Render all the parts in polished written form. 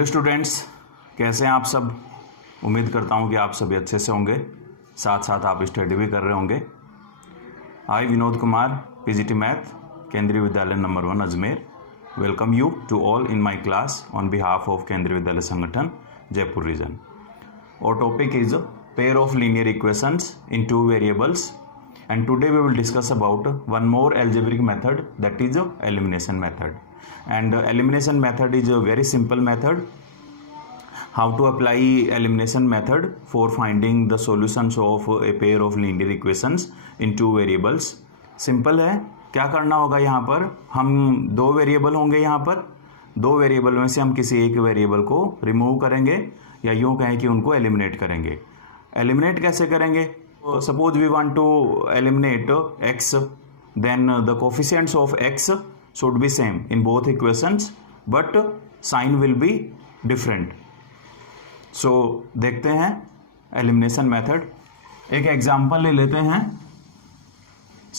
Hello students, कैसे हैं आप सब। उम्मीद करता हूं कि आप सभी अच्छे से होंगे, साथ साथ आप स्टडी भी कर रहे होंगे। I Vinod Kumar, PGT math, Kendriya Vidyalaya number 1 Ajmer, welcome you to all in my class on behalf of Kendriya Vidyalaya Sangathan Jaipur region. और topic is pair of linear equations in 2 variables, and today we will discuss about one more algebraic method, that is elimination method. And elimination method is a very simple method. How to apply elimination method for finding the solutions of a pair of linear equations in 2 variables. Simple है। क्या करना होगा, यहाँ पर हम 2 variable होंगे। यहाँ पर 2 वेरिएबल में से हम किसी एक वेरिएबल को रिमूव करेंगे, या यूँ कहें कि उनको एलिमिनेट करेंगे। एलिमिनेट कैसे करेंगे? Suppose we want to eliminate x, then the coefficients of x should be same in both equations, but sign will be different. So देखते हैं elimination method। एक एग्जाम्पल ले लेते हैं।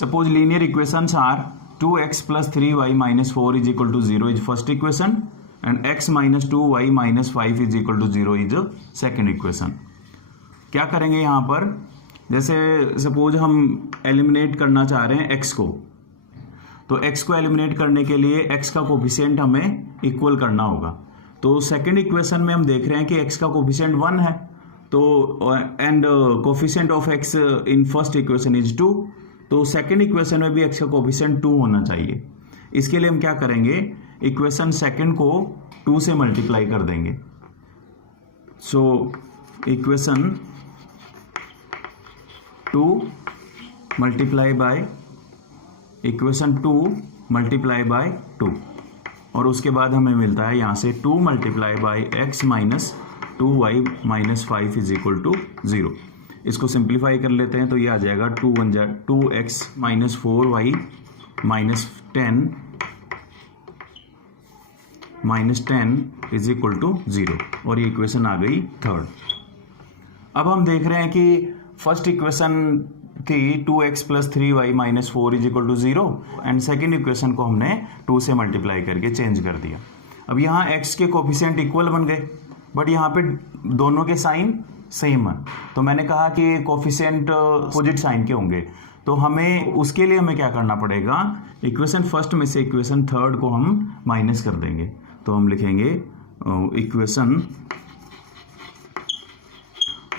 Suppose linear equations are 2x plus 3y minus 4 is equal to 0 is first equation, and x minus 2y minus 5 is equal to 0 is second equation। क्या करेंगे यहाँ पर? जैसे सपोज हम एलिमिनेट करना चाह रहे हैं x को, तो x को एलिमिनेट करने के लिए x का कोफिशिएंट हमें इक्वल करना होगा। तो सेकंड इक्वेशन में हम देख रहे हैं कि x का कोफिशिएंट 1 है, तो and coefficient of x in first equation is 2, तो सेकंड इक्वेशन में भी x का कोफिशिएंट 2 होना चाहिए। इसके लिए हम क्या करेंगे, इक्वेशन सेकंड को 2 से मल्टीप्लाई कर देंगे। So equation 2 multiply by equation 2 multiply by 2, और उसके बाद हमें मिलता है यहाँ से 2 multiply by x minus 2y minus 5 is equal to 0। इसको सिंप्लीफाई कर लेते हैं, तो ये आ जाएगा 2x minus 4y minus 10 is equal to 0, और ये इक्वेशन आ गई थर्ड। अब हम देख रहे हैं कि फर्स्ट इक्वेशन थी 2x plus 3y minus 4 is equal to 0, and second equation को हमने 2 से मल्टीप्लाई करके चेंज कर दिया। अब यहाँ x के कोफिशिएंट इक्वल बन गए, बट यहाँ पे दोनों के साइन सेम है। तो मैंने कहा कि कोफिशिएंट अपोजिट साइन के होंगे, तो हमें उसके लिए हमें क्या करना पड़ेगा, इक्वेशन फर्स्ट में से इक्वेशन थर्ड को हम माइनस कर देंगे। तो हम लिखेंगे equation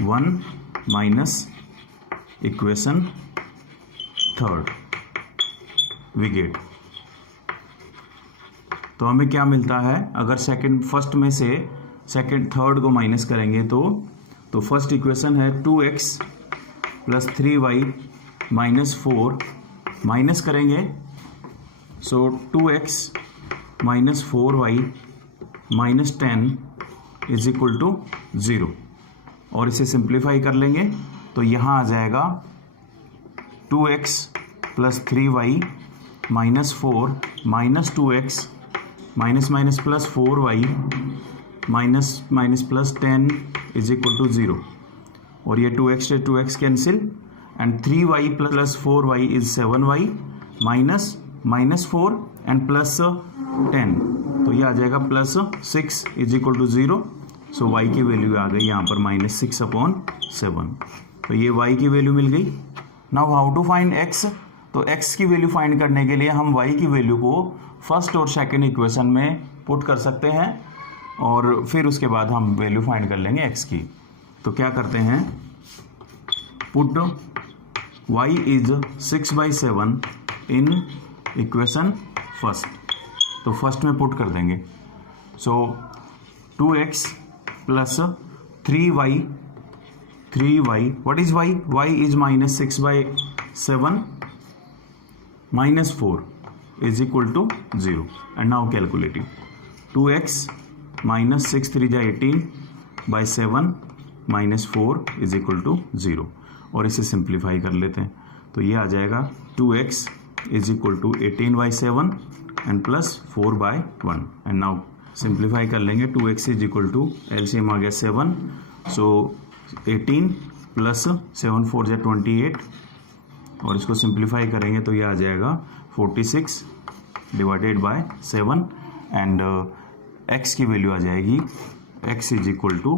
1 minus equation third we get. तो हमें क्या मिलता है, अगर सेकंड फर्स्ट में से सेकंड थर्ड को माइनस करेंगे तो फर्स्ट इक्वेशन है 2x plus 3y minus 4, minus करेंगे so 2x minus 4y minus 10 is equal to 0, और इसे सिंप्लीफाई कर लेंगे तो यहाँ आ जाएगा 2x plus 3y minus 4 minus 2x minus minus plus 4y minus minus plus 10 is equal to 0, और ये 2x से 2x cancel, and 3y plus 4y is 7y minus minus 4 and plus 10, तो ये आ जाएगा plus 6 is equal to 0। So y की value आ गई यहाँ पर माइनस 6/7, तो ये y की वैल्यू मिल गई। Now how to find x? तो x की वैल्यू फाइंड करने के लिए हम y की वैल्यू को फर्स्ट और सेकंड इक्वेशन में पुट कर सकते हैं, और फिर उसके बाद हम वैल्यू फाइंड कर लेंगे x की। तो क्या करते हैं, put y is 6/7 in equation first, तो फर्स्ट में पुट कर देंगे। सो 2x plus 3y, what is y? y is minus 6/7 minus 4 is equal to 0, and now calculating 2x minus 6 3 18/7 minus 4 is equal to 0, और इसे सिंप्लीफाई कर लेते हैं, तो ये आ जाएगा 2x is equal to 18/7 and plus 4/1, and now simplify कर लेंगे। 2x is equal to LCM आ गया 7, सो 18 प्लस 7 4 जा 28, और इसको सिंप्लीफाई करेंगे तो ये आ जाएगा 46 डिवाइडेड बाय 7, एंड x की वैल्यू आ जाएगी x is equal to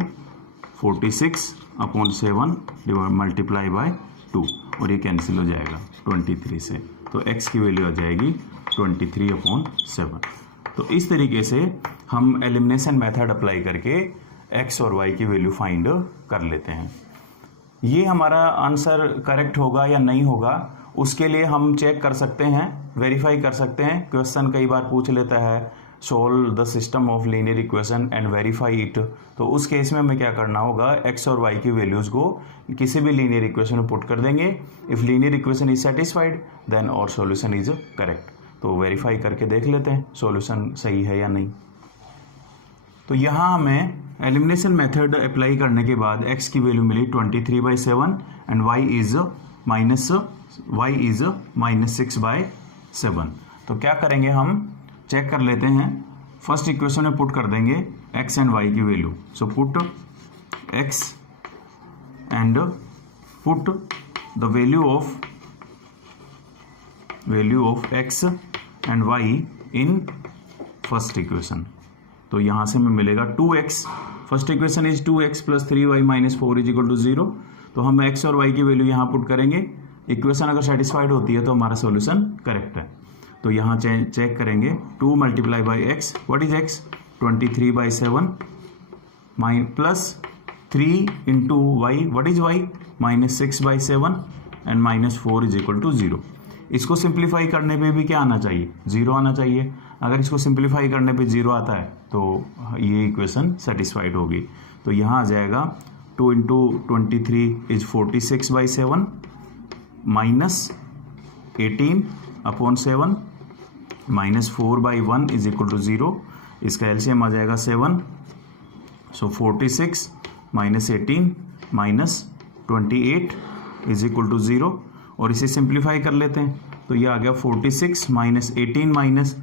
46/7 multiply by 2 और ये कैंसिल हो जाएगा 23 से, तो x की वैल्यू आ जाएगी 23/7। तो इस तरीके से हम एलिमिनेशन मेथड अप्लाई करके x और y की वैल्यू फाइंड कर लेते हैं। ये हमारा आंसर करेक्ट होगा या नहीं होगा, उसके लिए हम चेक कर सकते हैं, वेरीफाई कर सकते हैं। क्वेश्चन कई बार पूछ लेता है solve the system of linear equation and verify it, तो उस केस में हमें क्या करना होगा, x और y की वैल्यूज़ को किसी भी लीनियर इक्वेशन में पुट कर देंगे। If linear equation is satisfied then और सॉल्यूशन इज करेक्ट। तो वेरीफाई करके देख लेते हैं सॉल्यूशन सही है या नहीं। तो यहाँ हमें एलिमिनेशन मेथड अप्लाई करने के बाद x की वैल्यू मिली 23/7 एंड y इज -6/7। तो क्या करेंगे, हम चेक कर लेते हैं। फर्स्ट इक्वेशन में पुट कर देंगे x एंड y की value. So put x and put the value of x and y in first equation. तो यहाँ से हमें मिलेगा 2x, first equation is 2x plus 3y minus 4 is equal to 0। तो हम x और y की वैल्यू यहाँ पुट करेंगे। इक्वेशन अगर सेटिस्फाइड होती है तो हमारा सॉल्यूशन करेक्ट है। तो यहाँ चेक करेंगे 2 multiply by x, what is x, 23/7 plus 3 into y, what is y, -6/7 and -4 is equal to 0। इसको सिंप्लीफाई करने पे भी क्या आना चाहिए, 0 आना चाहिए। अगर इसको सिंप्लीफाई करने पे 0 आता है तो ये इक्वेशन सेटिस्फाइड होगी। तो यहाँ आ जाएगा 2 into 23 is 46/7 minus 18/7 -4/1 is equal to 0। इसका एलसीएम आ जाएगा 7। So 46 minus 18 minus 28 is equal to 0 और इसे सिंप्लीफाई कर लेते हैं। तो ये आ गया 46 minus 18 minus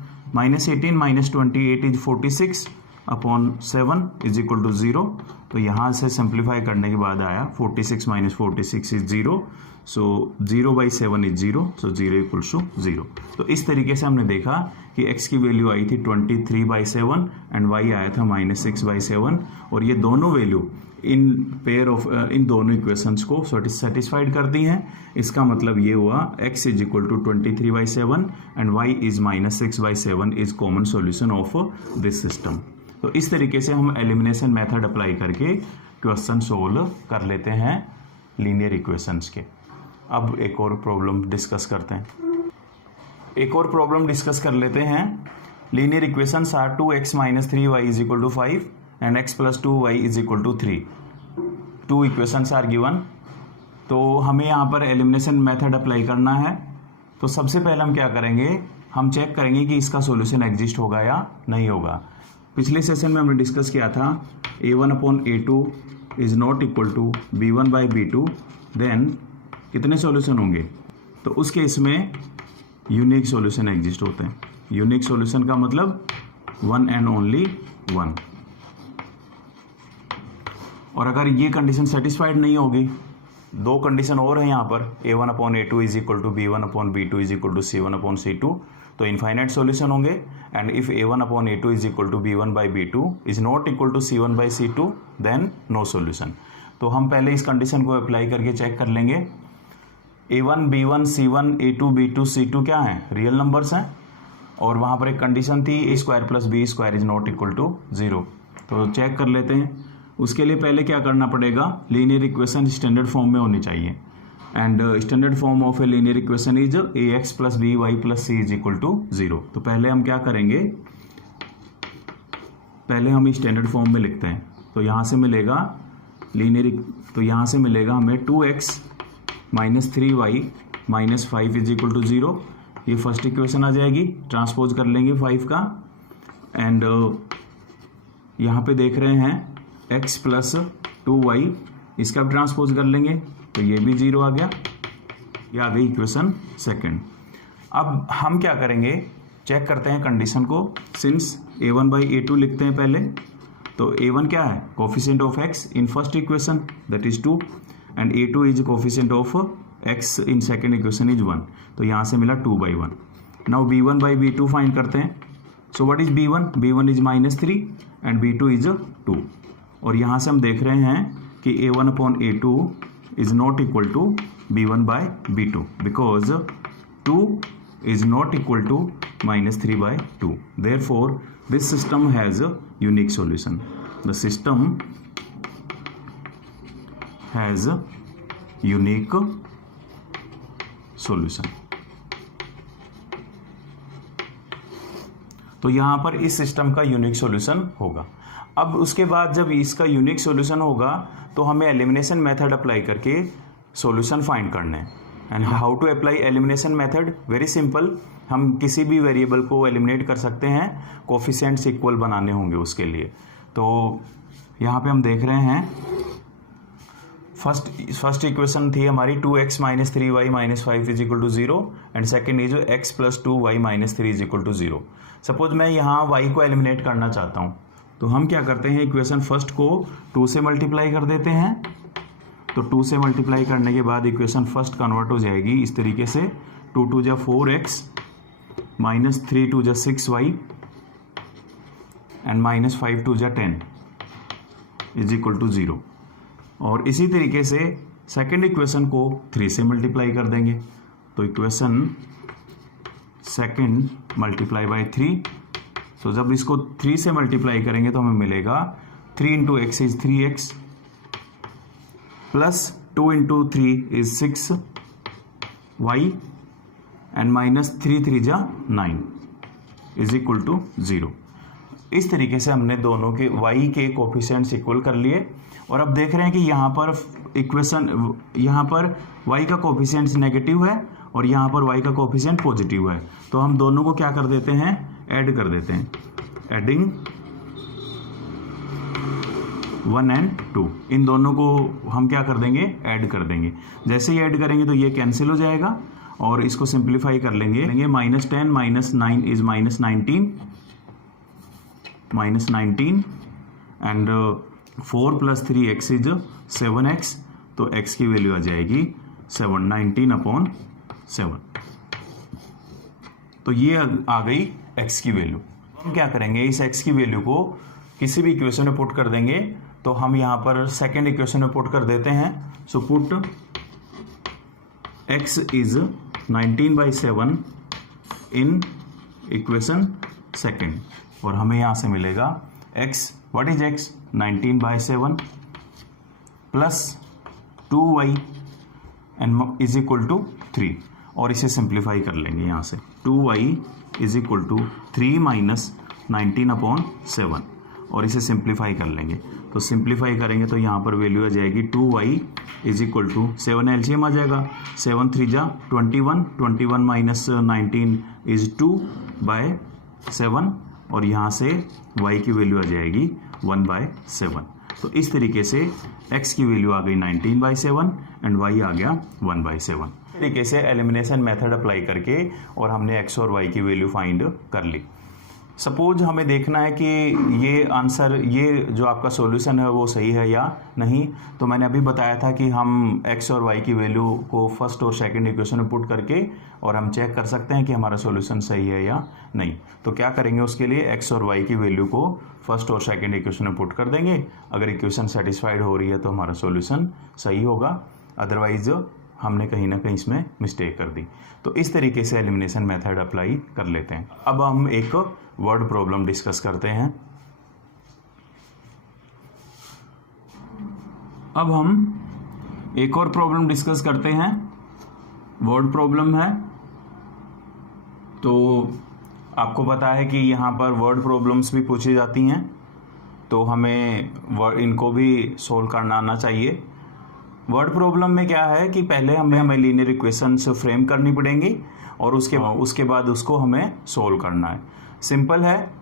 18 minus 28 is 46/7 is equal to 0। तो यहाँ से सिंप्लीफाई करने के बाद आया 46 minus 46 is 0। So 0/7 is 0, so 0 equals to 0। तो इस तरीके से हमने देखा कि x की वैल्यू आई थी 23/7 एंड y आया था -6/7 और ये दोनों वैल्यू इन दोनों इक्वेशंस को सेटिस्फाइड करती हैं। इसका मतलब ये हुआ x is equal to 23/7 and y is -6/7 is common solution of this system. तो इस तरीके से हम एलिमिनेशन मेथड अप्लाई करके क्वेश्चन सोल्व कर लेते हैं लीनियर इक्वेशंस के। अब एक और प्रॉब्लम डिस्कस करते हैं। एक और प्रॉब्लम डिस्कस कर लेते हैं। Linear equations are 2x - 3y is equal to 5 and x + 2y is equal to 3। 2 equations are given. तो हमें यहाँ पर एलिमिनेशन मेथड अप्लाई करना है। तो सबसे पहले हम क्या करेंगे, हम चेक करेंगे कि इसका सॉल्यूशन एग्जिस्ट होगा या नहीं होगा। पिछले सेशन में हमने डिस्कस किया था a1/a2 is not equal to b1/b2, then कितने सॉल्यूशन होंगे। तो उस केस में यूनिक सॉल्यूशन एग्जिस्ट होते हैं। यूनिक सॉल्यूशन का मतलब 1 एंड ओनली 1। और अगर ये कंडीशन सेटिस्फाइड नहीं होगी, 2 कंडीशन और है यहाँ पर, a1/a2 is equal to b1/b2 is equal to c1/c2, तो इनफाइनाइट सॉल्यूशन होंगे। And if a1/a2 is equal to b1/b2 is not equal to c1/c2 then no solution. तो हम पहले इस कंडीशन को अप्लाई करके चेक कर लेंगे। a1 b1 c1 a2 b2 c2 क्या है, रियल नंबर्स हैं और वहाँ पर एक कंडीशन थी a² + b² is not equal to 0। तो चेक कर लेते हैं। उसके लिए पहले क्या करना पड़ेगा, लीनियर इक्वेशन स्टैंडर्ड फॉर्म में होनी चाहिए and standard form of a linear equation is ax + by + c is equal to 0। तो पहले हम क्या करेंगे, पहले हम स्टैंडर्ड फॉर्म में लिखते हैं। तो यहाँ से मिलेगा तो यहाँ से मिलेगा हमें 2x - 3y - 5 is equal to 0। ये फर्स्ट इक्वेशन आ जाएगी, ट्रांसपोज कर लेंगे 5 का एंड यहाँ पे देख रहे हैं x + 2y, इसका भी ट्रांसपोज कर लेंगे तो ये भी 0 आ गया। ये आ गई इक्वेशन सेकंड। अब हम क्या करेंगे, चेक करते हैं कंडीशन को। सिंस a1/a2 लिखते हैं पहले। तो a1 क्या है, coefficient of x in first equation that is 2 and a2 is coefficient of x in second equation is 1। तो यहाँ से मिला 2/1। नाउ b1/b2 फाइंड करते हैं। So what is b1? b1 is -3 and b2 is 2. और यहाँ से हम देख रहे हैं कि a1 upon a2 is not equal to b1 by b2 because 2 is not equal to -3 by 2. Therefore, this system has a unique solution. The system has a unique solution. तो यहाँ पर इस सिस्टम का यूनिक सॉल्यूशन होगा. अब उसके बाद जब इसका यूनिक सॉल्यूशन होगा तो हमें एलिमिनेशन मेथड अप्लाई करके सॉल्यूशन फाइंड करना है. And how to apply elimination method? Very simple. हम किसी भी वेरिएबल को एलिमिनेट कर सकते हैं, कोफिशिएंट्स इक्वल बनाने होंगे उसके लिए. तो यहाँ पे हम देख रहे हैं फर्स्ट इक्वेशन थी हमारी 2x - 3y - 5 is equal to 0 and second is x + 2y - 3 is equal to 0. Suppose मैं यहाँ y को एलिमिनेट करना चाहता हूँ तो हम क्या करते हैं, इक्वेशन फर्स्ट को 2 से मल्टीप्लाई कर देते हैं. तो 2 से मल्टीप्लाई करने के बाद इक्वेशन फर्स्ट कन्वर्ट हो जाएगी इस तरीके से 2 × 2 = 4x -3 × 2 = 6y and -5 × 2 = 10 is equal to 0. और इसी तरीके से सेकेंड इक्वेशन को 3 से मल्टीप्लाई कर देंगे. तो इक्वेशन सेकेंड मल्टीप्लाई बाय 3. तो जब इसको 3 से मल्टीप्लाई करेंगे तो हमें मिलेगा 3 × x is 3x plus 2 × 3 is 6y and -3 × 3 = 9 is equal to 0. इस तरीके से हमने दोनों के y के कोफिशिएंट्स इक्वल कर लिए. और अब देख रहे हैं कि यहाँ पर यहाँ पर y का कोफिशिएंट्स नेगेटिव है और यहाँ पर y का कोफिशिएंट पॉजिटिव है. तो हम दोनों को क्या कर देते हैं, ऐड कर देते हैं. एडिंग 1 and 2, इन दोनों को हम क्या कर देंगे, ऐड कर देंगे. जैसे ही ऐड करेंगे तो ये कैंसिल हो जाएगा और इसको सिंप्लीफाई कर लेंगे. -10 - 9 is -19 and 4 + 3x is 7x. तो x की वैल्यू आ जाएगी 19/7. तो ये आ गई x की वैल्यू. हम क्या करेंगे, इस x की वैल्यू को किसी भी इक्वेशन में पुट कर देंगे. तो हम यहाँ पर सेकेंड इक्वेशन में पुट कर देते हैं. So put x is 19/7 in equation second और हमें यहाँ से मिलेगा x. What is x? 19/7 plus 2y and is equal to 3. और इसे सिंप्लीफाई कर लेंगे यहाँ से. 2y इज इक्वल टू 3 - 19/7 और इसे सिंप्लीफाई कर लेंगे. तो सिंप्लीफाई करेंगे तो यहाँ पर वैल्यू आ जाएगी 2y is equal to 7 LCM आ जाएगा. 7 × 3 = 21. 21 - 19 इज 2/7 और यहाँ से y की वैल्यू आ जाएगी 1/7. तो इस तरीके से x की वैल्यू आ गई 19/7 एंड y आ गया 1/7. इस तरीके से एलिमिनेशन मेथड अप्लाई करके और हमने x और y की वैल्यू फाइंड कर ली. सपोज हमें देखना है कि ये आंसर, ये जो आपका सॉल्यूशन है वो सही है या नहीं. तो मैंने अभी बताया था कि हम x और y की वैल्यू को फर्स्ट और सेकंड इक्वेशन में पुट करके और हम चेक कर सकते हैं कि हमारा सॉल्यूशन सही है या नहीं. तो क्या करेंगे, उसके लिए x और y की वैल्यू को फर्स्ट और सेकंड इक्वेशन में पुट कर देंगे. अगर इक्वेशन सेटिस्फाइड हो रही है तो हमारा सॉल्यूशन सही होगा, अदरवाइज हमने कहीं ना कहीं इसमें मिस्टेक कर दी. तो इस तरीके से एलिमिनेशन मेथड अप्लाई कर लेते हैं. अब हम एक वर्ड प्रॉब्लम डिस्कस करते हैं. अब हम एक और प्रॉब्लम डिस्कस करते हैं. वर्ड प्रॉब्लम है. तो आपको पता है कि यहाँ पर वर्ड प्रॉब्लम्स भी पूछी जाती हैं, तो हमें इनको भी सोल्व करना आना चाहिए. वर्ड प्रॉब्लम में क्या है कि पहले हमें लीनियर इक्वेशंस फ्रेम करनी पड़ेंगी और उसके बाद उसको हमें सोल्व करना है. सिंपल है.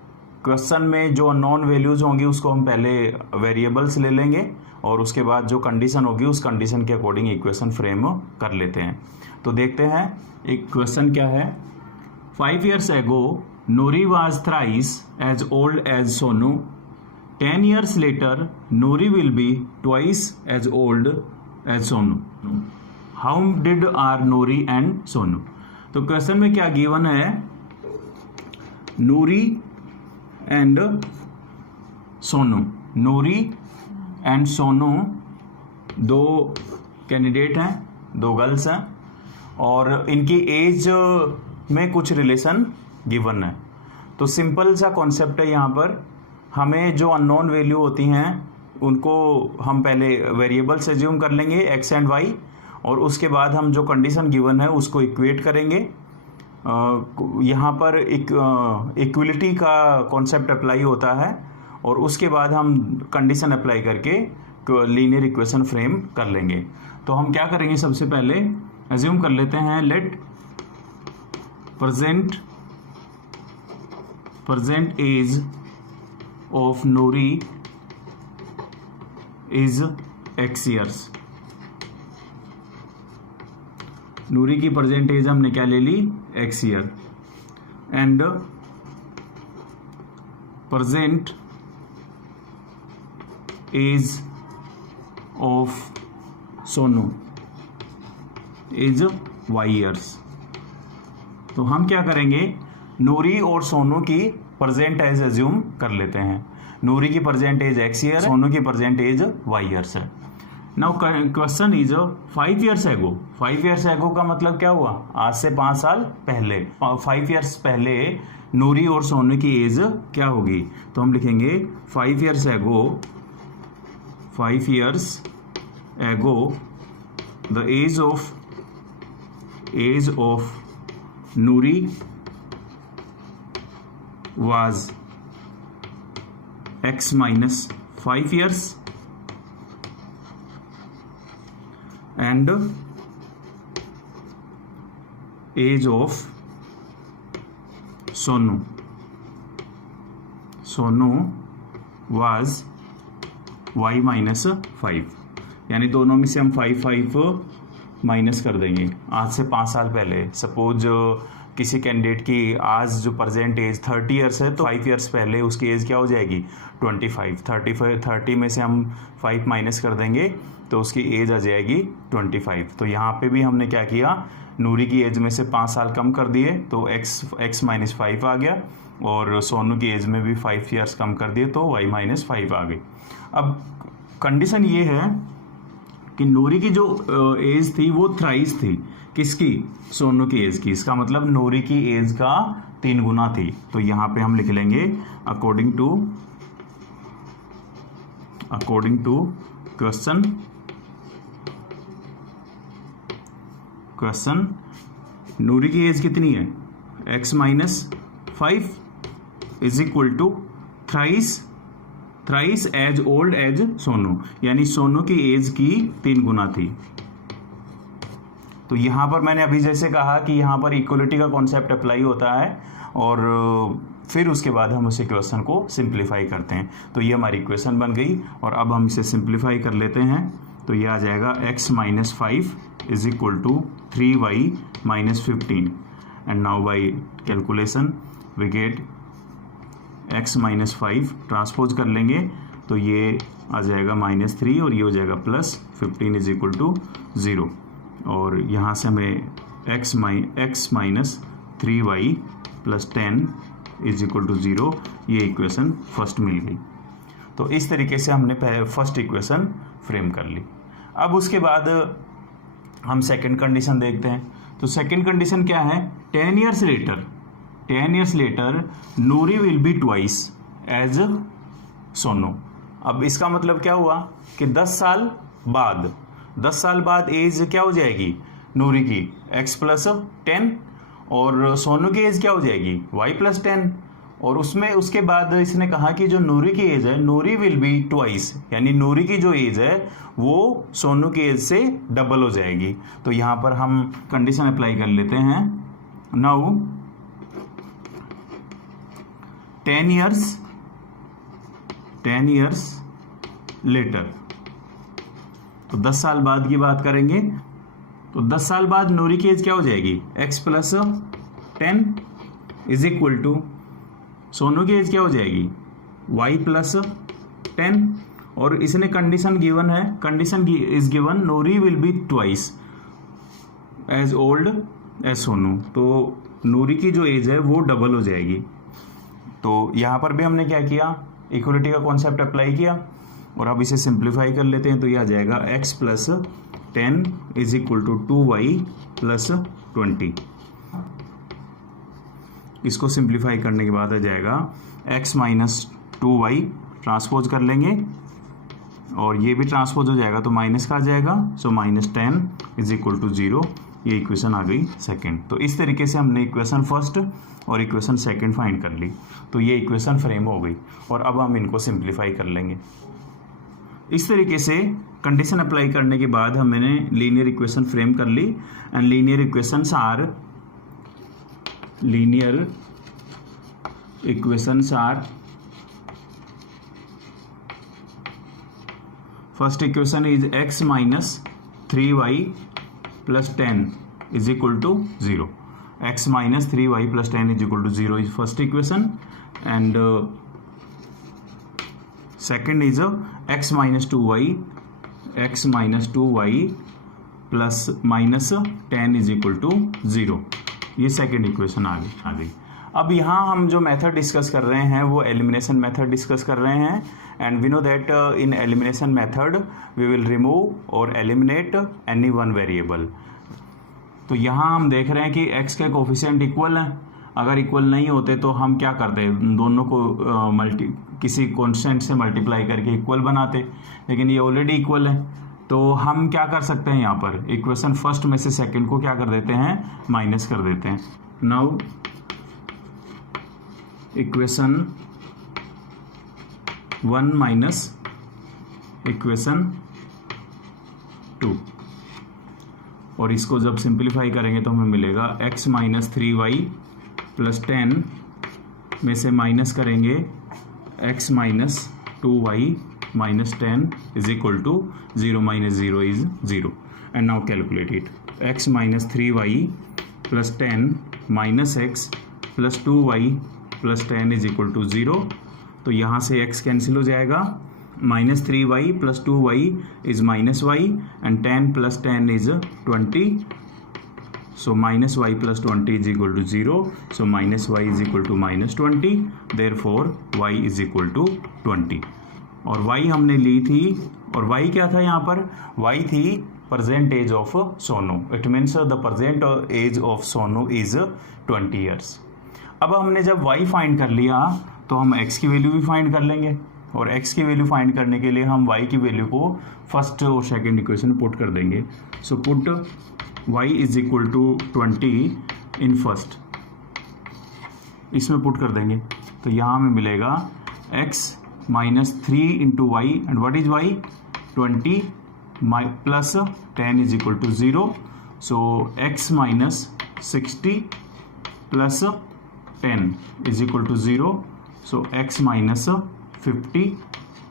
क्वेश्चन में जो नॉन वैल्यूज होंगी उसको हम पहले वेरिएबल्स ले लेंगे और उसके बाद जो कंडीशन होगी उस कंडीशन के अकॉर्डिंग इक्वेशन फ्रेम कर लेते हैं. तो देखते हैं एक क्वेश्चन क्या है. 5 years ago Nuri was thrice as old as Sonu. 10 years later Nuri will be twice as old as Sonu. How did are Nuri and Sonu? तो क्वेश्चन में क्या गिवन है, नूरी एंड सोनू। नूरी एंड सोनू दो कैंडिडेट हैं, दो girls हैं, और इनकी एज में कुछ रिलेशन गिवन है। तो सिंपल सा कॉन्सेप्ट है यहाँ पर, हमें जो अननोन वैल्यू होती हैं उनको हम पहले वेरिएबल्स एज्यूम कर लेंगे एक्स एंड वाई, और उसके बाद हम जो कंडीशन गिवन है उसको इक्वेट करेंगे। यहाँ पर इक्वलिटी का कॉन्सेप्ट अप्लाई होता है, और उसके बाद हम कंडीशन अप्लाई करके लीनियर इक्वेशन फ्रेम कर लेंगे। तो हम क्या करेंगे, सबसे पहले एज्यूम कर लेते हैं let present age of Nuri is x years. Nuri की प्रेजेंट एज हमने क्या ले ली, x year, and present age of Sonu is y years. तो हम क्या करेंगे, नूरी और सोनू की प्रेजेंट एज एज्यूम कर लेते हैं। नूरी की present age x year, Sonu की प्रेजेंट एज वाई ईयर्स है। Now question is 5 years ago. 5 years एगो का मतलब क्या हुआ, आज से 5 साल पहले। 5 ईयर्स पहले नूरी और सोनू की एज क्या होगी, तो हम लिखेंगे 5 years ago, 5 years ago the age of Noori was x minus 5 years and age of Sonu was y minus 5। यानी दोनों में से हम 5 माइनस कर देंगे। आज से 5 साल पहले, सपोज किसी कैंडिडेट की आज जो प्रेजेंट एज 30 ईयर्स है, तो 5 ईयर्स पहले उसकी एज क्या हो जाएगी 25। 30 में से हम 5 माइनस कर देंगे तो उसकी एज आ जाएगी 25। तो यहाँ पे भी हमने क्या किया, नूरी की एज में से 5 साल कम कर दिए तो x माइनस 5 आ गया, और सोनू की एज में भी 5 ईयर्स कम कर दिए तो y माइनस 5 आ गई। अब कंडीशन ये है कि नूरी की जो एज थी वो थ्राइस थी, किसकी, सोनू की एज की। इसका मतलब नूरी की एज का 3 गुना थी। तो यहाँ पे हम लिख लेंगे अकॉर्डिंग टू क्वेश्चन नूरी की एज कितनी है, x minus 5 is equal to thrice age old age Sonu, यानी सोनू की एज की 3 गुना थी। तो यहाँ पर मैंने अभी जैसे कहा कि यहाँ पर इक्वलिटी का कॉन्सेप्ट अप्लाई होता है, और फिर उसके बाद हम उस इक्वेशन को सिंप्लीफाई करते हैं। तो ये हमारी इक्वेशन बन गई, और अब हम इसे सिंप्लीफाई कर लेते हैं। तो ये आ जाएगा x minus 5 is equal to 3y minus 15, and now by calculation we get x minus 5 transpose कर लेंगे तो ये आ जाएगा -3, और ये हो जाएगा +15 इज इक्वल टू 0, और यहाँ से हमें x minus 3y plus 10 is equal to 0, ये इक्वेशन फर्स्ट मिल गई। तो इस तरीके से हमने फर्स्ट इक्वेशन फ्रेम कर ली। अब उसके बाद हम सेकंड कंडीशन देखते हैं। तो सेकंड कंडीशन क्या है, 10 years later Noori will be twice age Sonu. अब इसका मतलब क्या हुआ कि 10 साल बाद एज क्या हो जाएगी नूरी की, x प्लस 10, और सोनू की एज क्या हो जाएगी y प्लस 10। और उसके बाद इसने कहा कि जो नूरी की एज है, नूरी विल बी ट्वाइस, यानी नूरी की जो एज है वो सोनू की एज से डबल हो जाएगी। तो यहाँ पर हम कंडीशन अप्लाई कर लेते हैं। नाउ 10 ईयर्स लेटर, तो 10 साल बाद की बात करेंगे। तो 10 साल बाद नूरी की एज क्या हो जाएगी, x plus 10 is equal to Sonu की एज क्या हो जाएगी y प्लस 10, और इसने कंडीशन गिवन है, condition is given Noori will be twice age old age Sonu. तो नूरी की जो एज है वो डबल हो जाएगी। तो यहाँ पर भी हमने क्या किया, इक्वलिटी का कॉन्सेप्ट अप्लाई किया और अब इसे सिंप्लीफाई कर लेते हैं। तो यह आ जाएगा x plus 10 is equal to 2y plus 20। इसको सिंप्लीफाई करने के बाद आ जाएगा x माइनस 2y, ट्रांसपोज कर लेंगे और ये भी ट्रांसपोज हो जाएगा तो माइनस का आ जाएगा। सो -10 इज इक्वल टू 0। ये इक्वेशन आ गई सेकंड। तो इस तरीके से हमने इक्वेशन फर्स्ट और इक्वेशन सेकंड फाइंड कर ली। तो ये इक्वेशन फ्रेम हो गई और अब हम इनको सिंप्लीफाई कर लेंगे। इस तरीके से कंडीशन अप्लाई करने के बाद हमने लीनियर इक्वेशन फ्रेम कर ली। And linear equations are first equation is x minus 3y plus 10 is equal to 0। x minus 3y plus 10 is equal to 0 is first equation. And second is x minus 2y plus minus 10 is equal to 0। ये second equation आ गई। अब यहाँ हम जो method discuss कर रहे हैं वो एलिमिनेशन मेथड डिस्कस कर रहे हैं। And we know that in elimination method we will remove और एलिमिनेट एनी वन वेरिएबल। तो यहाँ हम देख रहे हैं कि x के कोफिशिएंट इक्वल हैं। अगर इक्वल नहीं होते तो हम क्या करते, दोनों को किसी कांस्टेंट से मल्टीप्लाई करके इक्वल बनाते, लेकिन ये ऑलरेडी इक्वल है। तो हम क्या कर सकते हैं, यहाँ पर इक्वेशन फर्स्ट में से सेकंड को क्या कर देते हैं, माइनस कर देते हैं। नाउ इक्वेशन 1 माइनस इक्वेशन 2, और इसको जब सिंप्लीफाई करेंगे तो हमें मिलेगा x माइनस 3y प्लस 10 में से माइनस करेंगे x minus 2y minus 10 is equal to 0 minus 0 is 0। And now calculate it. x minus 3y plus 10 minus x plus 2y plus 10 is equal to 0। तो यहाँ से x कैंसिल हो जाएगा। Minus 3y plus 2y is minus y and 10 plus 10 is 20। So minus y plus 20 is equal to 0। So minus y is equal to minus 20। Therefore y is equal to 20। और y हमने ली थी, और y क्या था यहाँ पर, y थी present age of Sonu. It means the present age of Sonu is 20 years. अब हमने जब y फाइंड कर लिया तो हम x की वैल्यू भी फाइंड कर लेंगे, और x की वैल्यू फाइंड करने के लिए हम y की वैल्यू को फर्स्ट और सेकंड इक्वेशन में पुट कर देंगे। So put y is equal to 20 in first, इसमें पुट कर देंगे। तो यहाँ हमें मिलेगा x minus 3 into y, and what is y, 20 plus 10 is equal to 0। So x minus 60 plus 10 is equal to 0। So x minus 50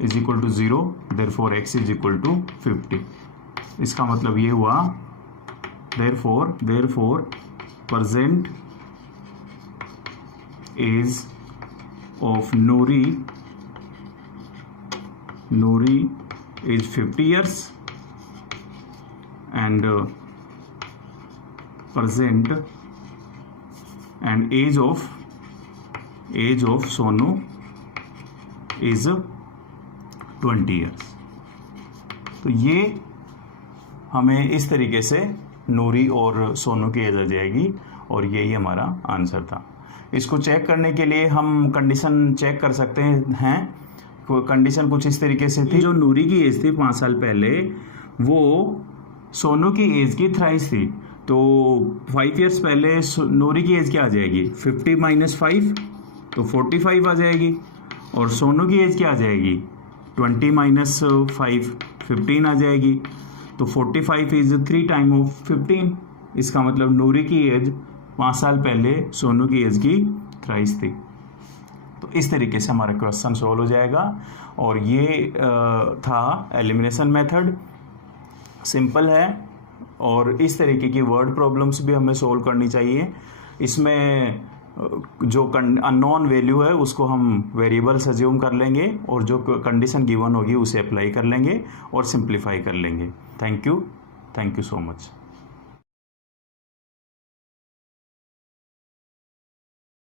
is equal to 0। Therefore x is equal to 50। इसका मतलब ये हुआ therefore present age of Noori is 50 years and present and age of Sonu is 20 years। तो ये हमें इस तरीके से नूरी और सोनू की एज आ जाएगी, और यही हमारा आंसर था। इसको चेक करने के लिए हम कंडीशन चेक कर सकते हैं। कंडीशन कुछ इस तरीके से थी, जो नूरी की एज थी 5 साल पहले, वो सोनू की एज की थ्राइस थी। तो 5 इयर्स पहले नूरी की एज क्या आ जाएगी, 50 माइनस 5 तो 45 आ जाएगी, और सोनू की एज क्या आ जाएगी, 20 माइनस 5 15 आ जाएगी। तो 45 इज 3 टाइम ऑफ 15। इसका मतलब नूरी की एज 5 साल पहले सोनू की एज की थ्राइस थी। तो इस तरीके से हमारा क्वेश्चन सोल्व हो जाएगा, और ये था एलिमिनेशन मेथड। सिंपल है, और इस तरीके की वर्ड प्रॉब्लम्स भी हमें सोल्व करनी चाहिए। इसमें जो अननोन वैल्यू है उसको हम वेरिएबल्स अज्यूम कर लेंगे, और जो कंडीशन गिवन होगी उसे अप्लाई कर लेंगे और सिंप्लीफाई कर लेंगे। Thank you so much.